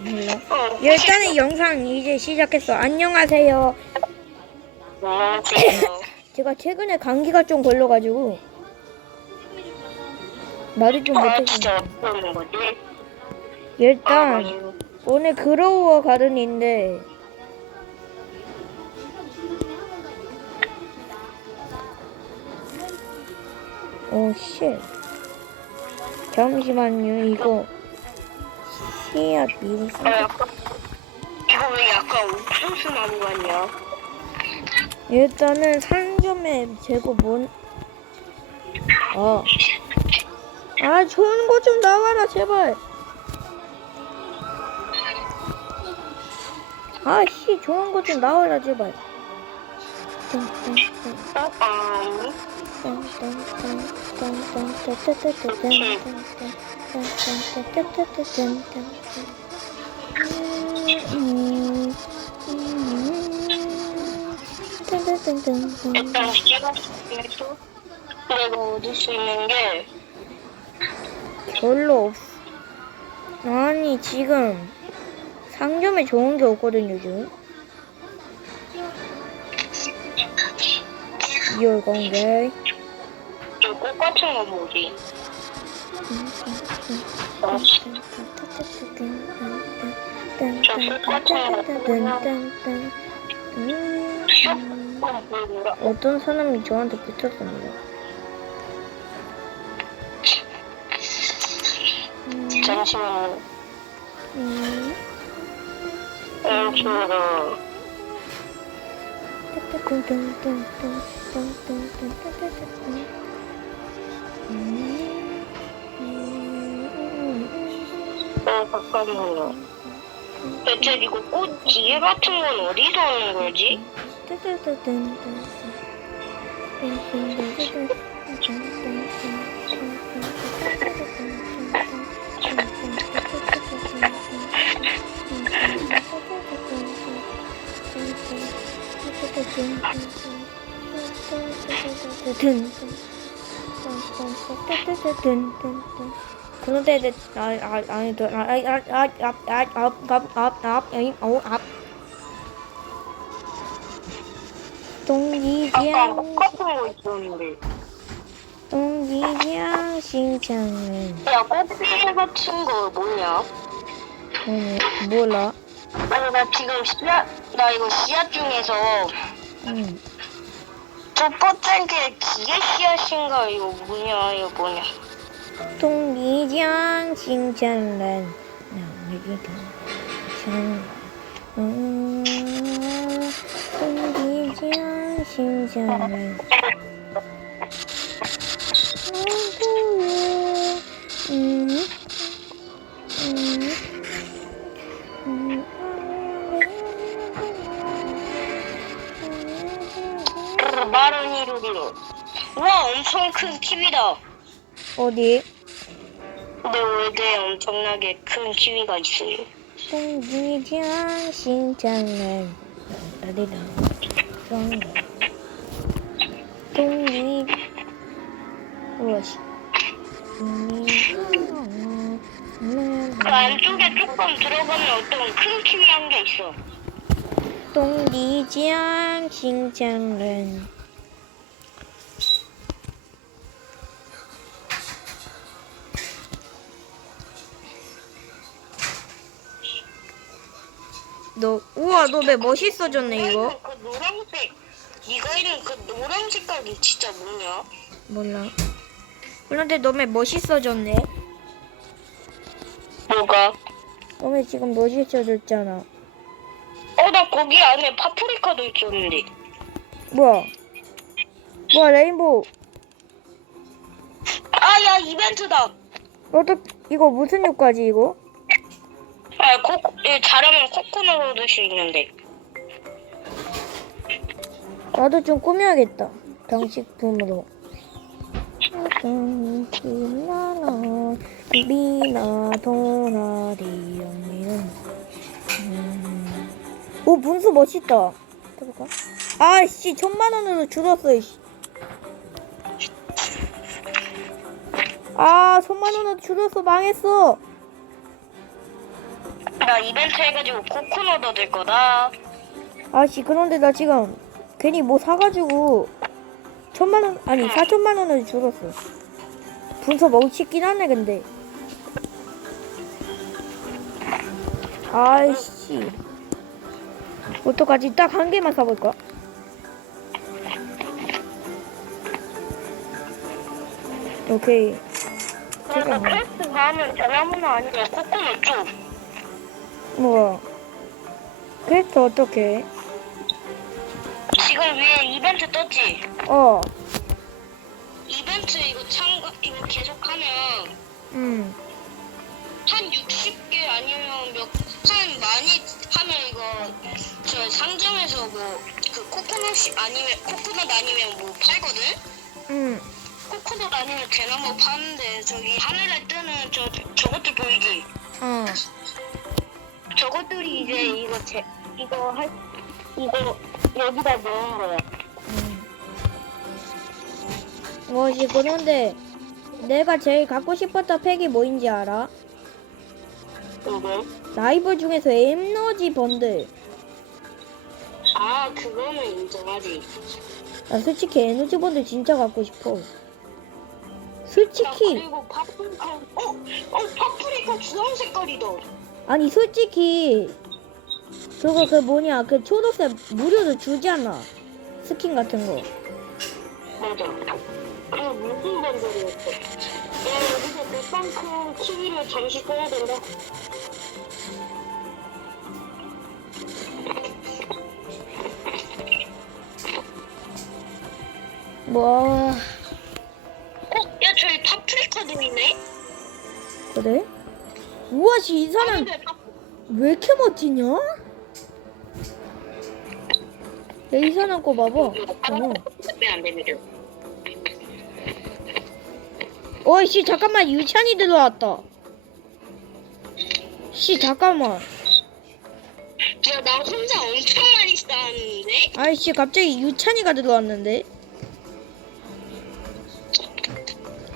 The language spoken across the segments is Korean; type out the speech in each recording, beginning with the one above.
몰라. 어, 일단은 영상 이제 시작했어. 안녕하세요. 제가 최근에 감기가 좀 걸려가지고 말이 좀 아, 거지? 일단 오늘 그로우어 가든인데 오 쉣. 잠시만요 이거 씨앗 미리 아, 써. 약간, 이거 왜 약간 옥수수 나무 같냐? 일단은 상점에 재고 뭔 아. 아 좋은 거 좀 나와라 제발 아씨 좋은 거 좀 나와라 제발 어, 아니. 일단 시간에서 내가 얻을 수 있는 게 별로 없어. 아니 지금 상점에 좋은 게 없거든요 지금. 2월 공개. 저꽃 같은 거 뭐지? 어, 뭐야? 어떤 사람이 저한테 붙였습니다. 잠시만요. 음, 어, 저거. 어. 대체 이거 같은 건 어디서 오는 거지? 그런데 내 아니 아니 아니 아니 앞앞앞앞앞앞 아니 어앞 아까 동기장 꽃 같은 거 있었는데. 동기장 신청은 야, 꽃기계 같은 거 뭐냐? 오늘 몰라 아니, 나 지금 씨앗, 나 이거 씨앗 중에서 응첫 번째 게 기계 씨앗인가? 이거 뭐냐? 이거 뭐냐? 동기장 신청은 나에게 참 음, 동기장 신청은 음, 음, 음, 마르니루리로. 와, 엄청 큰 키위다. 어디? 내 월드에 엄청나게 큰 키위가 있어요. 동기장 신청은 어디다? 동기 우와씨 그 안쪽에 조금 들어가면 어떤 큰 키위 한 개 있어. 동기장 신청은 너 우와 너 왜 멋있어졌네 이거 그 노란색. 네가 있는 그 노란 색깔이 진짜 뭐냐? 몰라 그런데 너 왜 멋있어졌네 뭐가? 너 왜 지금 멋있어졌잖아 어, 나 거기 안에 파프리카도 있었는데. 뭐야 뭐야 레인보우 아, 야, 이벤트다. 어떻 이거 무슨 효과지 이거 아, 코, 예, 잘하면 코코넛 얻을 수 있는데. 나도 좀 꾸며야겠다. 장식품으로. 음. 오 분수 멋있다. 해볼까? 아씨 천만 원으로 줄었어. 이씨. 아 천만 원으로 줄었어 망했어. 나 이벤트 해가지고 코코넛 얻을 거다. 아씨 그런데 나 지금 괜히 뭐 사가지고 천만 원 아니 사천만 원을 줄었어. 분서 먹고 싶긴 하네 근데. 아이씨. 어떡하지? 딱 한 개만 사볼까? 오케이. 그래서 잠깐만. 퀘스트 하면 대나무는 아니면 코코넛 쪽. 뭐야? 그래서 어떻게? 지금 위에 이벤트 떴지? 어. 이벤트 이거 참가 이거 계속하면 음. 한 60개 아니면 몇한 많이 하면 이거 저 상점에서 뭐 그 코코넛이 아니면 코코넛 아니면 뭐 팔거든? 음. 코코넛 아니면 대나무 파는데 저기 하늘에 뜨는 저 저것들 보이지? 어. 저것들이 이제 이거 제 이거 할 이거 여기다 넣은 거야. 뭐지 그런데 내가 제일 갖고 싶었던 팩이 뭐인지 알아? 이거. 라이브 중에서 에너지 번들. 아 그거는 인정하지. 나 솔직히 에너지 번들 진짜 갖고 싶어. 야, 솔직히 그리고 파프리카 어? 어 파프리카 주황 색깔이다. 아니 솔직히 그거 그 뭐냐 그 초록색 무료로 주잖아. 스킨 같은 거. 맞아. 그 무슨 번들이었어? 야 여기서 넷방크 TV를 잠시 꺼야 된다. 뭐 어? 야 저기 파프리카도 있네? 그래? 우와 씨이 사람 왜 이렇게 멋지냐? 야, 이 사람 거 봐봐. 어. 왜안 됩니다. 어이씨 잠깐만 유찬이 들어왔다. 씨 잠깐만. 야, 나 혼자 엄청 많이 쌓았는데? 아이씨 갑자기 유찬이가 들어왔는데.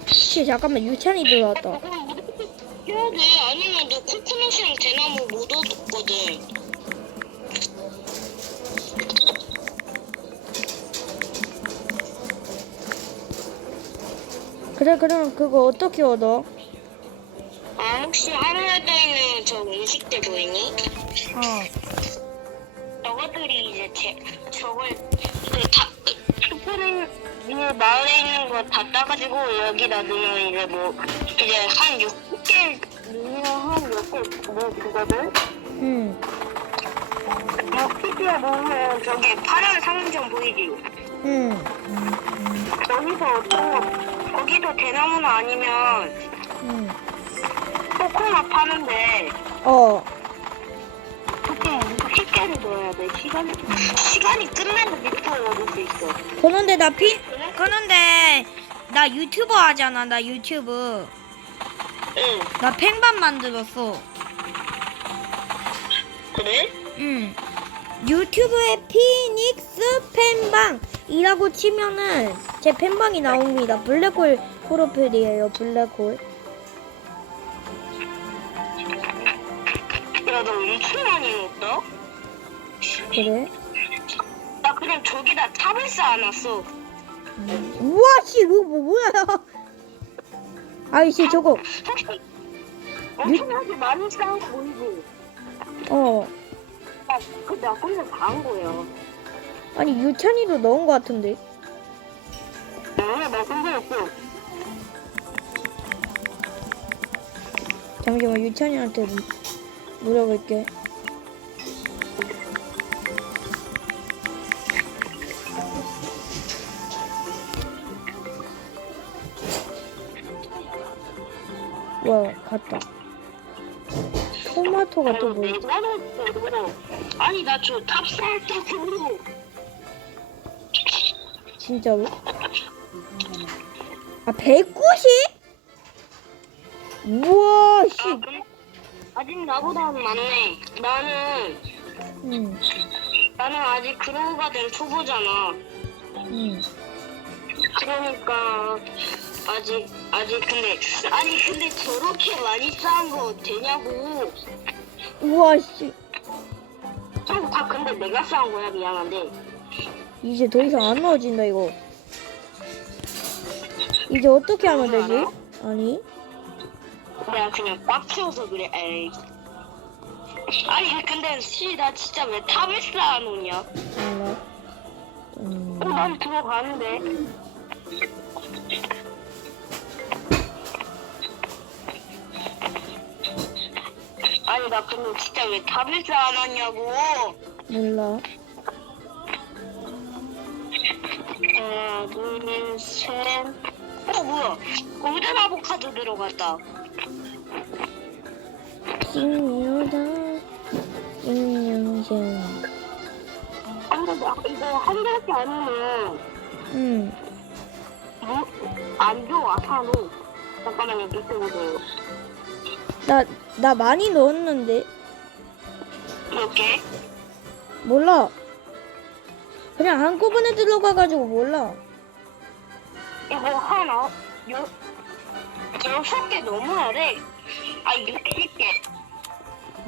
씨 잠깐만 유찬이 들어왔다. 해야 돼. 아니면 너 코코넛이랑 대나무 못 얻었거든. 그래 그럼 그거 어떻게 얻어? 아, 혹시 하늘에 떠있는 저 음식들 보이니? 어. 저것들이 이제 제, 저걸, 그 다, 슈퍼는 이 마을에 있는 거 다 따가지고 여기다 넣으면 이제 뭐, 이제 한 6 뭐, 피디에 넣으면 저기 파란 상점 보이지? 응. 거기서 또 거기서 대나무는 아니면 응. 코코넛 파는데 어. 시간이 끝나면 밑으로 얻을 수 있어 그런데 나 피, 그런데 나 유튜버 하잖아 나 유튜브. 응 나 팽반 만들었어. 그래? 응. 유튜브에 피닉스 팬방이라고 치면은 제 팬방이 나옵니다. 블랙홀 프로필이에요. 블랙홀. 야너 엄청 많이 넣었다 그래? 나 그냥 저기다 탑을 쌓아놨어 우와 씨 이거 뭐 뭐야? 아이씨 저거 엄청나게 많이 쌓은 거 보이지? 어 야, 근데 나 거기서 다한 거야 아니 유찬이도 넣은 거 같은데. 나, 나 생각했어 잠시만 유찬이한테 물- 물어볼게. 갔다. 토마토가 또 뭐? 아니 나 저탑 쌓을 때 그거 진짜로? 아 190? 우와 씨. 아, 그래? 아직 나보다는 많네. 나는 응. 나는 아직 그로우가 된 초보잖아. 응. 그러니까 아직 아직 근데 아니 근데 저렇게 많이 쌓은 거 되냐고. 우와 씨 형, 다 근데 내가 싸운 거야, 미안한데. 이제 더 이상 안 넣어진다 이거 이제 어떻게 하면 되지? 아니 내가 그냥 꽉 채워서 그래, 에이. 아니, 근데 씨, 나 진짜 왜 탑을 쌓아놓냐? 몰라 음, 어, 난 들어가는데. 아니, 나 근데 진짜 왜 탑을 쌓아놨냐고. 몰라 하나, 둘, 셋. 어, 뭐야? 골든 아보카도 들어갔다. 신여다 인형장 근데 나 이거 한 개밖에 아니면 응 뭐, 안 좋아, 산호. 잠깐만요, 밑에 보세요. 나, 나 많이 넣었는데 이렇게. 몰라 그냥 한꺼번에 들어가가지고 몰라 이거 하나, 여, 여섯 개 넘어야 돼. 아, 육십 개.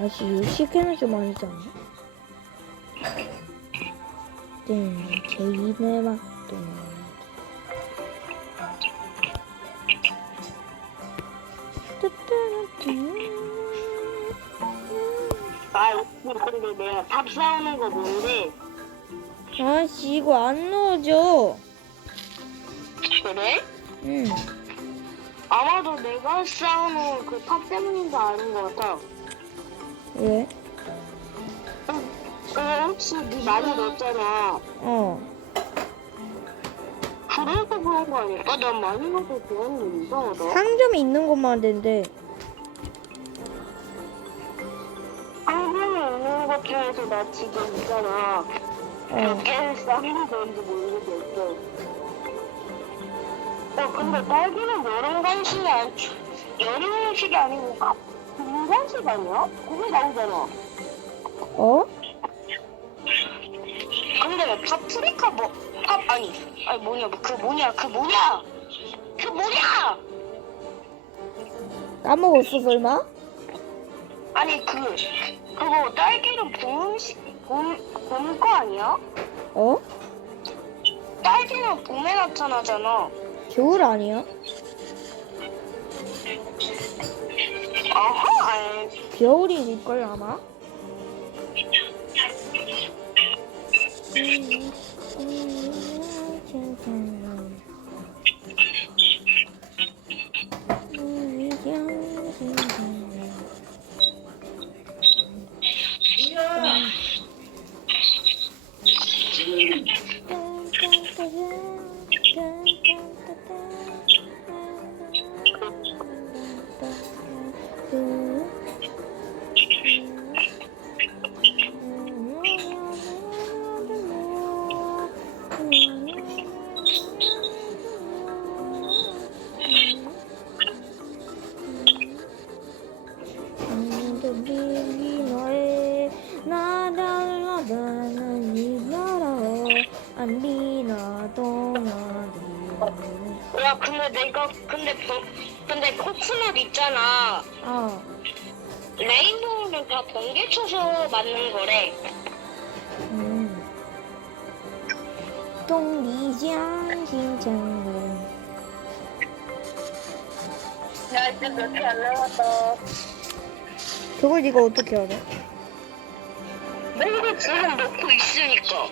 아씨 60개는 좀 아니지 않나? 띵 제이네 맛동 아, 근데 내가 탑 쌓는 거 뭔데? 아씨 이거 안 넣어져 그래? 응 아마도 내가 쌓아놓은 그탑 때문인 거 아는 것 같아. 왜? 그 혹시 네 많이 넣었잖아. 어 그래서 그런 거 아닐까? 난 많이 넣어서 좋았는데 이상하다. 상점이 있는 것만 된대 것 중에서 나 지금 있잖아. 어몇 개를 쌓는 건지 모르겠어. 어, 근데 딸기는 여름 간식이 안, 여름 간식이 아니고 가- 봄 간식 아니야? 그게 나오잖아. 어? 근데 왜 파프리카 뭐, 파, 아니, 아니 뭐냐, 그 뭐냐, 그 뭐냐! 그 뭐냐! 까먹었어 설마? 아니, 그, 그거 딸기는 봄, 시- 봄, 봄거 아니야? 어? 딸기는 봄에 나타나잖아. 겨울 아니야? 아하, 아이, 겨울일걸 아마? 나달라다는 이 나라 안비나도 나비 야, 근데 내가, 근데, 버- 근데 코코넛 있잖아. 아 레인보우는 다 번개 쳐서 맞는 거래. 음. 동리장 신장은 야, 이제 몇개안 남았어. 그걸 네가 어떻게 알아? 내가 지금 넣고 있으니까.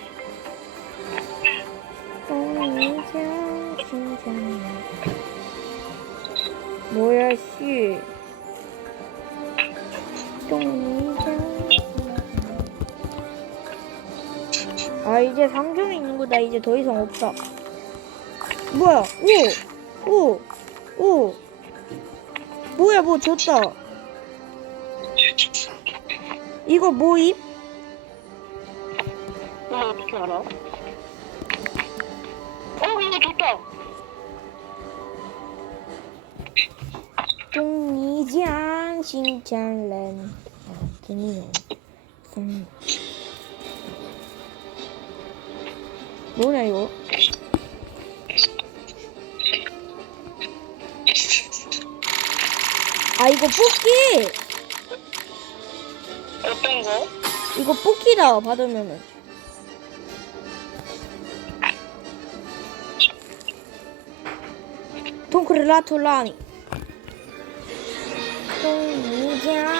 동리장 신장은 뭐야 씨. 동리장 아 이제 상점이 있는 거다. 이제 더 이상 없다. 뭐야? 오오오! 뭐야 뭐 줬다. 이거 뭐임? 하나 이렇게 하나. 어 이거 좋다. 종이장 신장랜 어디니? 음. 뭐냐 이거? 아 이거 뽑기! 어떤 거? 이거 뽑기다 받으면은 kurlatulami. Komunia.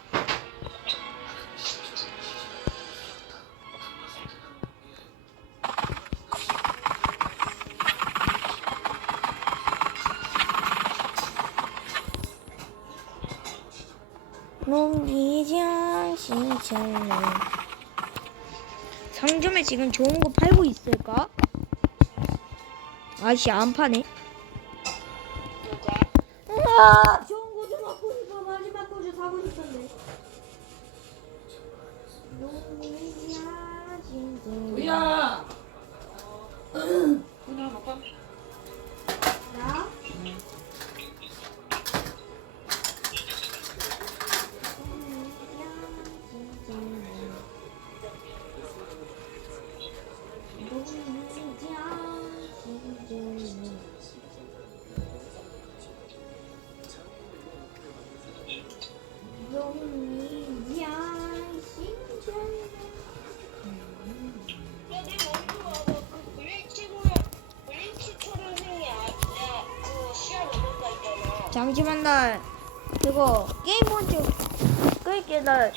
농기장 신청래 상점에 지금 좋은 거 팔고 있을까? 아씨 안 파네. 아, 잠시만 나 이거 게임 본지 끌게 나